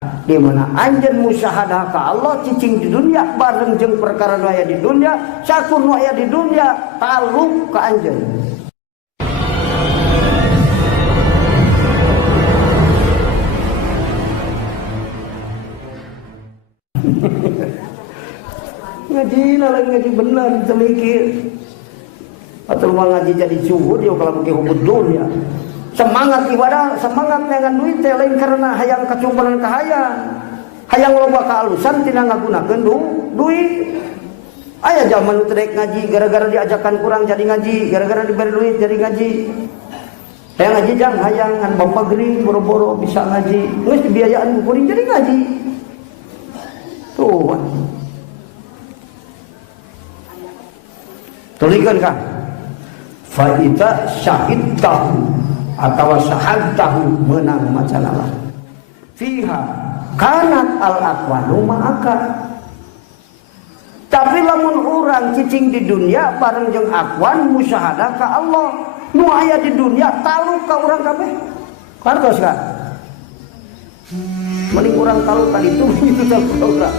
di mana anjeun musyahadah ka Allah cicing di dunia bareng jeung perkara nu aya di dunia sakur nu aya di dunia taluk ka anjeun. Ngaji lagi ngaji benar temikir atau ngaji jadi suhu dia kalau pakai hubud dunia. Semangat ibadah, semangat dengan duit teh lain karena hayang kacumpulan kahayang. Hayang loba kaalusan tina ngagunakeun duit. Aya zaman trek ngaji gara-gara diajakan kurang jadi ngaji, gara-gara diberi duit jadi ngaji. Hayang ngaji jang hayang ngan bapak gering boro-boro bisa ngaji. Geus dibiayaan kuring jadi ngaji. Tuh. Tulikan kan? Fa ita syahidtahu atau syahadtahu menang macanalah fiha kanat al aqwanu ma'aka. Tapi lamun urang cicing di dunia bareng jeung aqwan musyahadah ka Allah nu aya di dunia taluk ka urang kabeh kartos ka mending urang taluk ka ditu itu taluk ka urang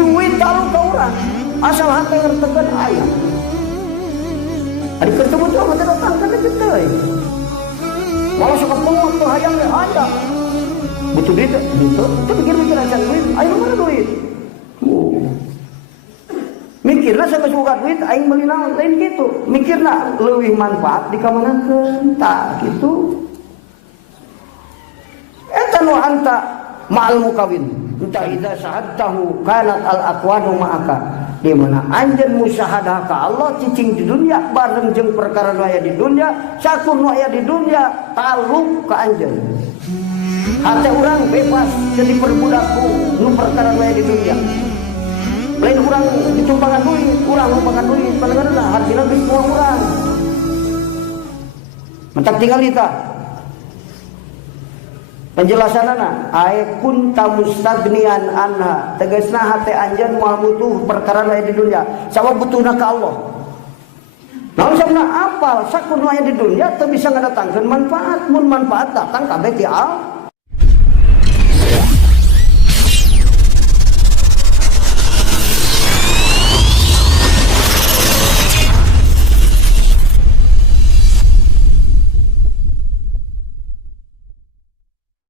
duit taluk ka urang asal hate ngertekeun aya ari ketemu tuh mah datang kana teh malah suka pengut tuh hayang ge ada butuh duit butuh teu pikir-pikir aja duit ayo mana duit mikirna sampai suka duit aing meuli naon lain kitu mikirna leuwih manfaat dikamanakeun tah kitu eta nu anta ma'al mukawin entah idza syahadtahu kanat al aqwanu ma'aka di mana anjeun musyahadah ka Allah cicing di dunia bareng jeung perkara nu aya di dunia sakur nu aya di dunia taluk ka anjeun hate urang bebas jadi perbudak nu perkara nu aya di dunia lain urang ditumpakan duit urang lupakan duit padahal hartina geus moal urang mentak tinggal kita penjelasanana aikun tamustagnian anha tegasna hate anjeun moal butuh perkara aya di dunia sabab butuhna ka Allah. Namun sabna apal sakur aya di dunia teu bisa ngadatangkeun manfaat mun manfaat datang kabeh ti Allah.